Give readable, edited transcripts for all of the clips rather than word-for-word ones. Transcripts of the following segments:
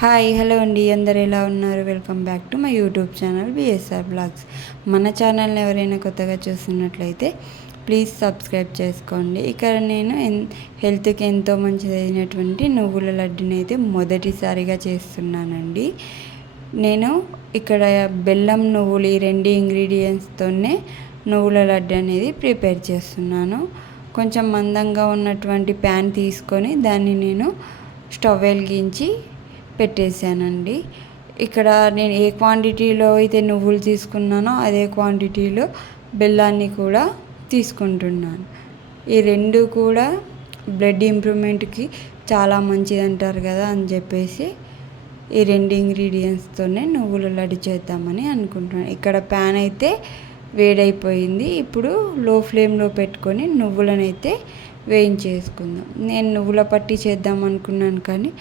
Hi hello అండి, అందరు ఎలా ఉన్నారు? Welcome back to my YouTube channel BSR blogs. మన ఛానల్ని ఎవరైనా కొత్తగా చూస్తున్నట్లయితే ప్లీజ్ సబ్స్క్రైబ్ చేసుకోండి. ఇక్కడ నేను హెల్త్కి ఎంతో మంచిదైనటువంటి నువ్వుల లడ్డుని అయితే మొదటిసారిగా చేస్తున్నానండి. నేను ఇక్కడ బెల్లం నువ్వులు ఈ రెండు ఇంగ్రీడియంట్స్తోనే నువ్వుల లడ్డు అనేది ప్రిపేర్ చేస్తున్నాను. కొంచెం మందంగా ఉన్నటువంటి ప్యాన్ తీసుకొని దాన్ని నేను స్టవ్ వెలిగించి పెట్టేశానండి. ఇక్కడ నేను ఏ క్వాంటిటీలో అయితే నువ్వులు తీసుకున్నానో అదే క్వాంటిటీలో బెల్లాన్ని కూడా తీసుకుంటున్నాను. ఈ రెండు కూడా బ్లడ్ ఇంప్రూవ్మెంట్కి చాలా మంచిది అంటారు కదా అని చెప్పేసి ఈ రెండు ఇంగ్రీడియంట్స్తోనే నువ్వుల లడ్డు చేద్దామని అనుకుంటున్నాను. ఇక్కడ ప్యాన్ అయితే వేడైపోయింది. ఇప్పుడు లో ఫ్లేమ్లో పెట్టుకొని నువ్వులను అయితే వేయించేసుకుందాం. నేను నువ్వుల పట్టి చేద్దాం అనుకున్నాను, కానీ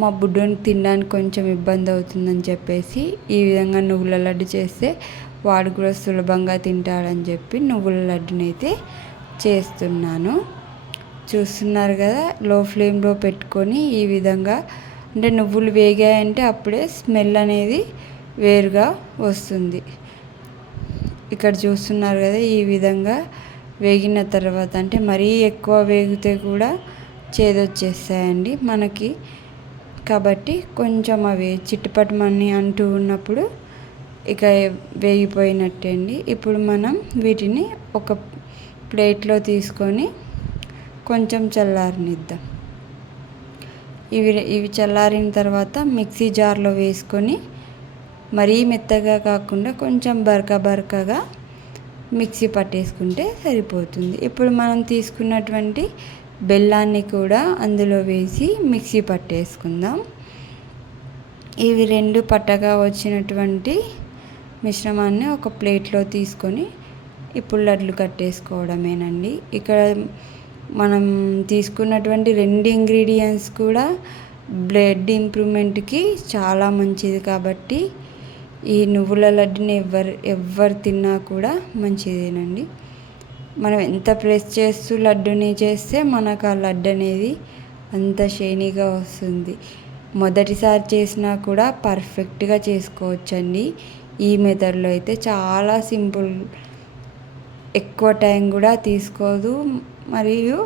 మా బుడ్డోని తినడానికి కొంచెం ఇబ్బంది అవుతుందని చెప్పేసి ఈ విధంగా నువ్వుల లడ్డు చేస్తే వాడు కూడా సులభంగా తింటాడని చెప్పి నువ్వుల లడ్డుని అయితే చేస్తున్నాను. చూస్తున్నారు కదా, లో ఫ్లేమ్లో పెట్టుకొని ఈ విధంగా అంటే నువ్వులు వేగాయంటే అప్పుడే స్మెల్ అనేది వేరుగా వస్తుంది. ఇక్కడ చూస్తున్నారు కదా, ఈ విధంగా వేగిన తర్వాత అంటే మరీ ఎక్కువ వేగితే కూడా చేదొచ్చేస్తాయండి మనకి. కాబట్టి కొంచెం అవి చిట్టుపట్టమని అంటూ ఉన్నప్పుడు ఇక వేగిపోయినట్టే అండి. ఇప్పుడు మనం వీటిని ఒక ప్లేట్లో తీసుకొని కొంచెం చల్లారనిద్దాం. ఇవి చల్లారిన తర్వాత మిక్సీ జార్లో వేసుకొని మరీ మెత్తగా కాకుండా కొంచెం బరకగా మిక్సీ పట్టేసుకుంటే సరిపోతుంది. ఇప్పుడు మనం తీసుకున్నటువంటి బెల్లాన్ని కూడా అందులో వేసి మిక్సీ పట్టేసుకుందాం. ఇవి రెండు పట్టగా వచ్చినటువంటి మిశ్రమాన్ని ఒక ప్లేట్లో తీసుకొని ఇప్పుడు లడ్లు కట్టేసుకోవడమేనండి. ఇక్కడ మనం తీసుకున్నటువంటి రెండు ఇంగ్రీడియంట్స్ కూడా బ్లడ్ ఇంప్రూవ్మెంట్కి చాలా మంచిది కాబట్టి ఈ నువ్వుల లడ్డుని ఎవరు తిన్నా కూడా మంచిదేనండి. మనం ఎంత ప్రెస్ చేస్తూ లడ్డుని చేస్తే మనకు ఆ లడ్డు అనేది అంత షైనీగా వస్తుంది. మొదటిసారి చేసినా కూడా పర్ఫెక్ట్గా చేసుకోవచ్చండి. ఈ మెథడ్లో అయితే చాలా సింపుల్, ఎక్కువ టైం కూడా తీసుకోదు, మరియు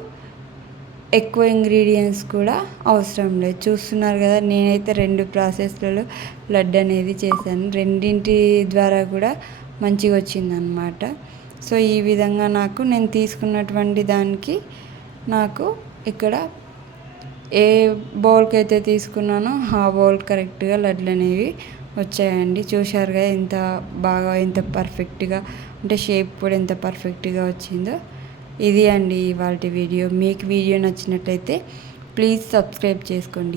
ఎక్కువ ఇంగ్రీడియంట్స్ కూడా అవసరం లేదు. చూస్తున్నారు కదా, నేనైతే రెండు ప్రాసెస్లలో లడ్డు అనేది చేశాను. రెండింటి ద్వారా కూడా మంచిగా వచ్చిందనమాట. సో ఈ విధంగా నేను తీసుకున్నటువంటి దానికి నాకు ఇక్కడ ఏ బౌల్కి అయితే తీసుకున్నానో ఆ బౌల్ కరెక్ట్గా లడ్లు అనేవి వచ్చాయండి. చూశారుగా ఎంత బాగా, ఎంత పర్ఫెక్ట్గా, అంటే షేప్ కూడా ఎంత పర్ఫెక్ట్గా వచ్చిందో. ఇది అండి ఇవాళ వీడియో. మీకు వీడియో నచ్చినట్లయితే ప్లీజ్ సబ్స్క్రైబ్ చేసుకోండి.